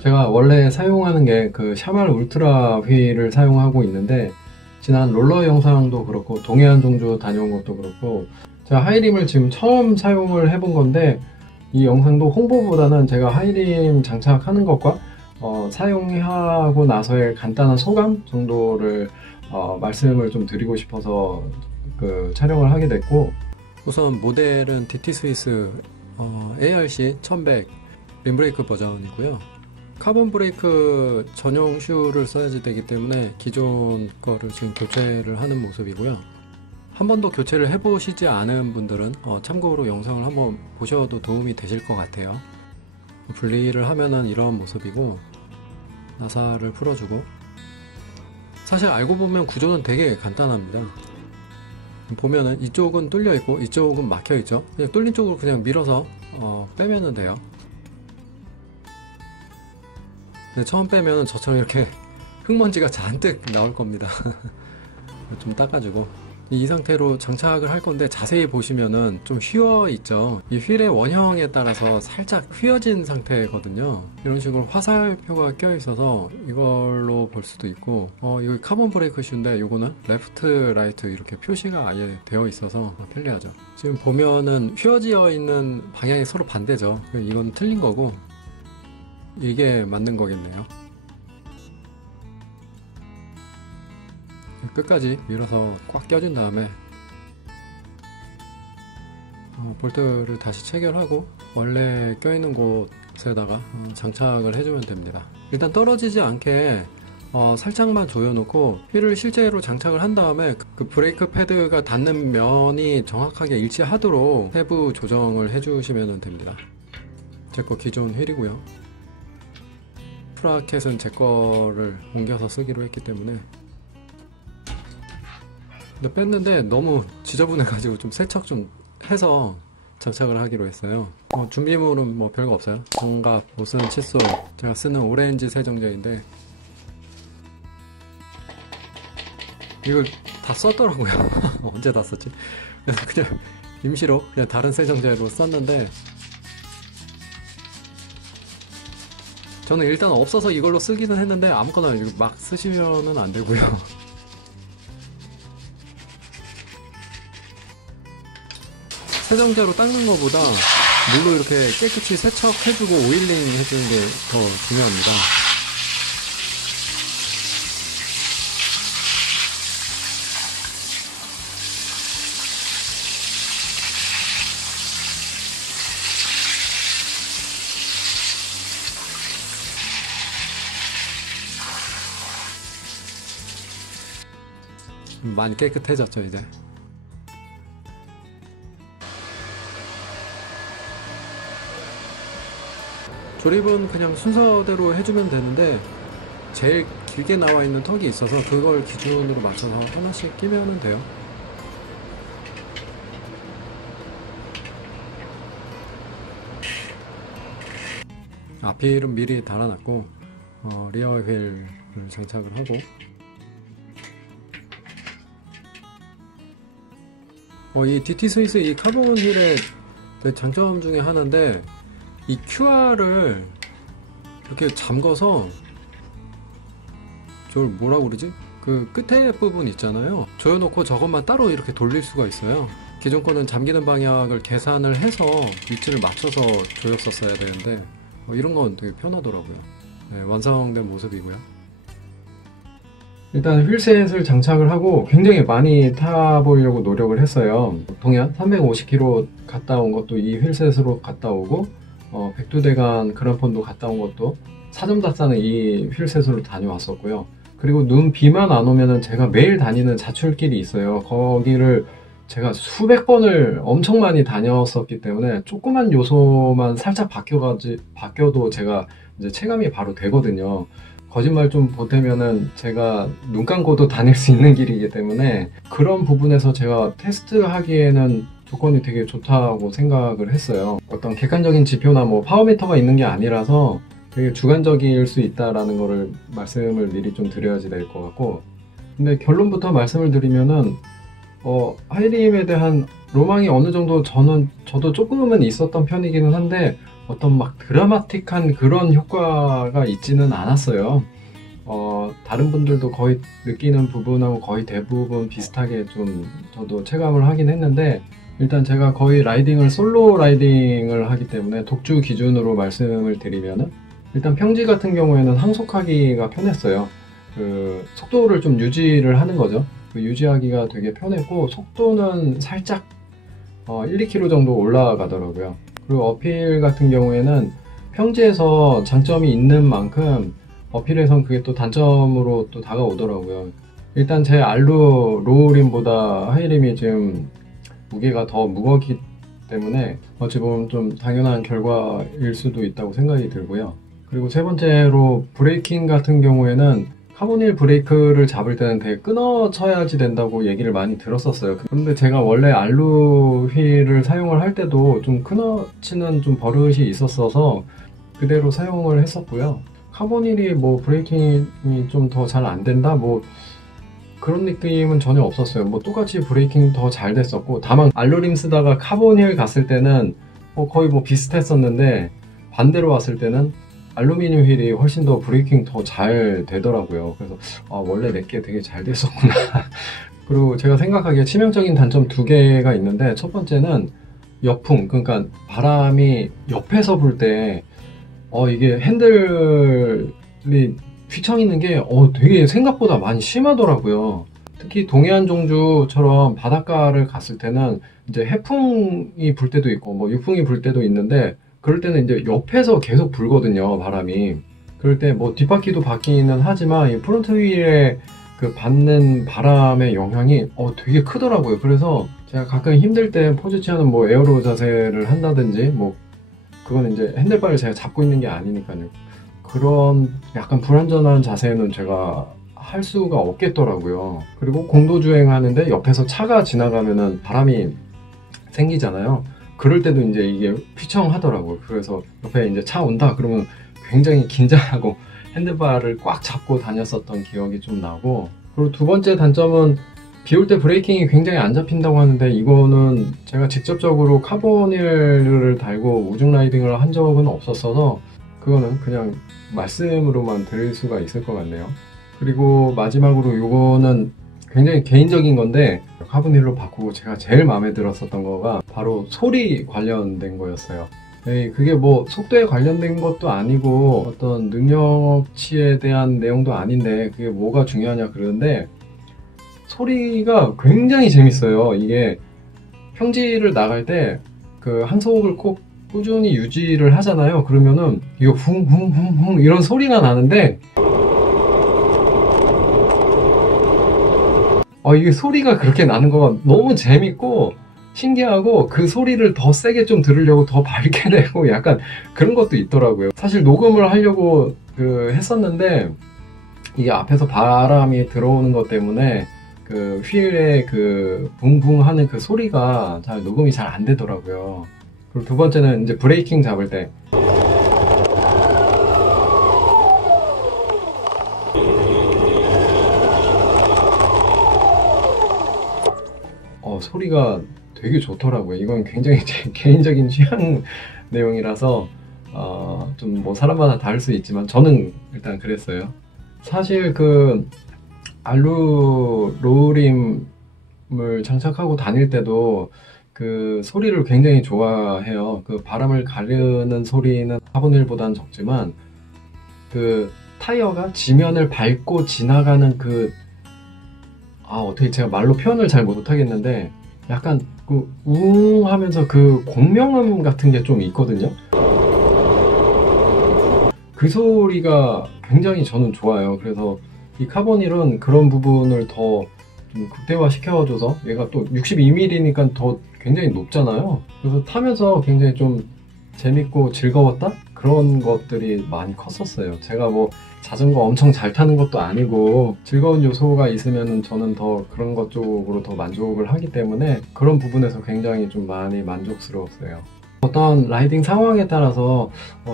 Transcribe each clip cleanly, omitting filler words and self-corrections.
제가 원래 사용하는 게 그 샤말 울트라 휠을 사용하고 있는데, 지난 롤러 영상도 그렇고 동해안 종주 다녀온 것도 그렇고 제가 하이림을 지금 처음 사용을 해본 건데, 이 영상도 홍보보다는 제가 하이림 장착하는 것과 사용하고 나서의 간단한 소감 정도를 말씀을 좀 드리고 싶어서 그 촬영을 하게 됐고, 우선 모델은 DT 스위스 ARC 1100 림브레이크 버전이고요. 카본 브레이크 전용 슈를 써야지 되기 때문에 기존 거를 지금 교체를 하는 모습이고요. 한 번도 교체를 해보시지 않은 분들은 참고로 영상을 한번 보셔도 도움이 되실 것 같아요. 분리를 하면은 이런 모습이고, 나사를 풀어주고, 사실 알고 보면 구조는 되게 간단합니다. 보면은 이쪽은 뚫려 있고 이쪽은 막혀 있죠. 그냥 뚫린 쪽으로 그냥 밀어서 빼면은 돼요. 근데 처음 빼면 저처럼 이렇게 흙먼지가 잔뜩 나올 겁니다. 좀 닦아주고, 이 상태로 장착을 할 건데, 자세히 보시면은 좀 휘어 있죠. 이 휠의 원형에 따라서 살짝 휘어진 상태거든요. 이런 식으로 화살표가 껴 있어서 이걸로 볼 수도 있고, 이거 카본 브레이크 슈인데 이거는 레프트 라이트 이렇게 표시가 아예 되어 있어서 편리하죠. 지금 보면은 휘어지어 있는 방향이 서로 반대죠. 이건 틀린 거고 이게 맞는 거겠네요. 끝까지 밀어서 꽉 껴준 다음에 볼트를 다시 체결하고 원래 껴있는 곳에다가 장착을 해주면 됩니다. 일단 떨어지지 않게 살짝만 조여놓고 휠을 실제로 장착을 한 다음에 그 브레이크 패드가 닿는 면이 정확하게 일치하도록 세부 조정을 해주시면 됩니다. 제 거 기존 휠이고요. 프라켓은 제 거를 옮겨서 쓰기로 했기 때문에. 근데 뺐는데 너무 지저분해가지고 좀 세척 좀 해서 장착을 하기로 했어요. 준비물은 뭐 별거 없어요. 장갑, 옷은 칫솔, 제가 쓰는 오렌지 세정제인데 이걸 다 썼더라고요. 언제 다 썼지? 그래서 그냥 임시로 그냥 다른 세정제로 썼는데, 저는 일단 없어서 이걸로 쓰기는 했는데 아무거나 막 쓰시면은 안 되고요. 세정제로 닦는 것보다 물로 이렇게 깨끗이 세척해주고 오일링 해주는 게 더 중요합니다. 많이 깨끗해졌죠 이제. 조립은 그냥 순서대로 해주면 되는데, 제일 길게 나와 있는 턱이 있어서 그걸 기준으로 맞춰서 하나씩 끼면 돼요. 앞휠은 미리 달아놨고 리어 휠을 장착을 하고, 이 DT 스위스 이 카본 휠의 장점 중에 하나인데, 이 QR을 이렇게 잠궈서 저걸 뭐라고 그러지? 그 끝에 부분 있잖아요. 조여놓고 저것만 따로 이렇게 돌릴 수가 있어요. 기존 거는 잠기는 방향을 계산을 해서 위치를 맞춰서 조였었어야 되는데 이런 건 되게 편하더라고요. 네, 완성된 모습이고요. 일단 휠셋을 장착을 하고 굉장히 많이 타보려고 노력을 했어요. 동해안 350km 갔다 온 것도 이 휠셋으로 갔다 오고, 백두대간 그란폰도 갔다 온 것도 사점다사는 이 휠셋으로 다녀왔었고요. 그리고 눈 비만 안 오면은 제가 매일 다니는 자출길이 있어요. 거기를 제가 수백 번을 엄청 많이 다녔었기 때문에 조그만 요소만 살짝 바뀌어도 제가 이제 체감이 바로 되거든요. 거짓말 좀 보태면은 제가 눈 감고도 다닐 수 있는 길이기 때문에 그런 부분에서 제가 테스트하기에는 조건이 되게 좋다고 생각을 했어요. 어떤 객관적인 지표나 뭐 파워미터가 있는 게 아니라서 되게 주관적일 수 있다라는 거를 말씀을 미리 좀 드려야지 될 것 같고, 근데 결론부터 말씀을 드리면은 하이림에 대한 로망이 어느 정도 저도 조금은 있었던 편이기는 한데, 어떤 막 드라마틱한 그런 효과가 있지는 않았어요. 다른 분들도 거의 느끼는 부분하고 거의 대부분 비슷하게 좀 저도 체감을 하긴 했는데, 일단 제가 거의 라이딩을 솔로 라이딩을 하기 때문에 독주 기준으로 말씀을 드리면은, 일단 평지 같은 경우에는 항속하기가 편했어요. 그 속도를 좀 유지를 하는 거죠. 그 유지하기가 되게 편했고, 속도는 살짝 1, 2km 정도 올라가더라고요. 그리고 어필 같은 경우에는 평지에서 장점이 있는 만큼 어필에선 그게 또 단점으로 또 다가오더라고요. 일단 제 알루 로우림보다 하이림이 지금 무게가 더 무겁기 때문에 어찌 보면 좀 당연한 결과일 수도 있다고 생각이 들고요. 그리고 세 번째로 브레이킹 같은 경우에는 카본일 브레이크를 잡을 때는 되게 끊어 쳐야지 된다고 얘기를 많이 들었었어요. 그런데 제가 원래 알루 휠을 사용을 할 때도 좀 끊어 치는 좀 버릇이 있었어서 그대로 사용을 했었고요. 카본일이 뭐 브레이킹이 좀 더 잘 안 된다? 뭐 그런 느낌은 전혀 없었어요. 뭐 똑같이 브레이킹 더 잘 됐었고, 다만 알루림 쓰다가 카본힐 갔을 때는 거의 뭐 비슷했었는데, 반대로 왔을 때는 알루미늄 휠이 훨씬 더 브레이킹 더 잘 되더라고요. 그래서 원래 내게 되게 잘 됐었구나. 그리고 제가 생각하기에 치명적인 단점 두 개가 있는데, 첫 번째는 역풍, 그러니까 바람이 옆에서 불 때 이게 핸들이 휘청이는 게 되게 생각보다 많이 심하더라고요. 특히 동해안 종주처럼 바닷가를 갔을 때는 이제 해풍이 불 때도 있고 뭐 유풍이 불 때도 있는데, 그럴 때는 이제 옆에서 계속 불거든요, 바람이. 그럴 때 뭐 뒷바퀴도 바뀌는 하지만 이 프론트 휠에 그 받는 바람의 영향이 되게 크더라고요. 그래서 제가 가끔 힘들 때 포즈 취하는 뭐 에어로 자세를 한다든지, 뭐 그건 이제 핸들바를 제가 잡고 있는 게 아니니까요. 그런 약간 불안전한 자세는 제가 할 수가 없겠더라고요. 그리고 공도주행 하는데 옆에서 차가 지나가면은 바람이 생기잖아요. 그럴 때도 이제 이게 휘청하더라고요. 그래서 옆에 이제 차 온다 그러면 굉장히 긴장하고 핸들바를 꽉 잡고 다녔었던 기억이 좀 나고, 그리고 두 번째 단점은 비 올 때 브레이킹이 굉장히 안 잡힌다고 하는데, 이거는 제가 직접적으로 카본힐을 달고 우중 라이딩을 한 적은 없었어서 그거는 그냥 말씀으로만 드릴 수가 있을 것 같네요. 그리고 마지막으로 이거는 굉장히 개인적인 건데, 카본힐로 바꾸고 제가 제일 마음에 들었었던 거가 바로 소리 관련된 거였어요. 그게 뭐 속도에 관련된 것도 아니고 어떤 능력치에 대한 내용도 아닌데 그게 뭐가 중요하냐 그러는데, 소리가 굉장히 재밌어요. 이게 평지를 나갈 때 그 항속을 꼭 꾸준히 유지를 하잖아요. 그러면은 이거 쿵쿵쿵쿵 이런 소리가 나는데, 이게 소리가 그렇게 나는 거가 너무 재밌고 신기하고, 그 소리를 더 세게 좀 들으려고 더 밝게 내고 약간 그런 것도 있더라고요. 사실 녹음을 하려고 했었는데, 이게 앞에서 바람이 들어오는 것 때문에 그 휠의 그 붕붕 하는 그 소리가 잘 녹음이 잘 안 되더라고요. 그리고 두 번째는 이제 브레이킹 잡을 때 소리가 되게 좋더라고요. 이건 굉장히 제 개인적인 취향 내용이라서 좀 뭐 사람마다 다를 수 있지만 저는 일단 그랬어요. 사실 그 알루 로우림을 장착하고 다닐 때도 그 소리를 굉장히 좋아해요. 그 바람을 가르는 소리는 카본힐보다는 적지만, 그 타이어가 지면을 밟고 지나가는 어떻게 제가 말로 표현을 잘 못하겠는데, 약간 그 우웅 하면서 그 공명음 같은 게 좀 있거든요. 그 소리가 굉장히 저는 좋아요. 그래서 이 카본힐은 그런 부분을 더 좀 극대화 시켜줘서, 얘가 또 62mm니까 더 굉장히 높잖아요. 그래서 타면서 굉장히 좀 재밌고 즐거웠다? 그런 것들이 많이 컸었어요. 제가 뭐 자전거 엄청 잘 타는 것도 아니고 즐거운 요소가 있으면 저는 더 그런 것 쪽으로 더 만족을 하기 때문에 그런 부분에서 굉장히 좀 많이 만족스러웠어요. 어떤 라이딩 상황에 따라서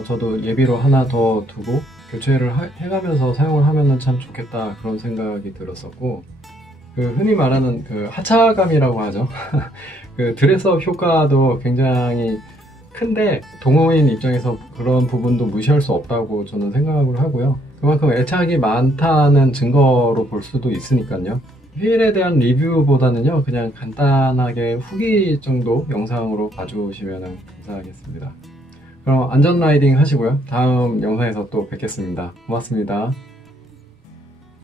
저도 예비로 하나 더 두고 교체를 해가면서 사용을 하면 참 좋겠다, 그런 생각이 들었었고, 그 흔히 말하는 그 하차감이라고 하죠. 그 드레스업 효과도 굉장히 큰데 동호인 입장에서 그런 부분도 무시할 수 없다고 저는 생각을 하고요. 그만큼 애착이 많다는 증거로 볼 수도 있으니까요. 휠에 대한 리뷰보다는요, 그냥 간단하게 후기 정도 영상으로 봐주시면 감사하겠습니다. 그럼 안전 라이딩 하시고요. 다음 영상에서 또 뵙겠습니다. 고맙습니다.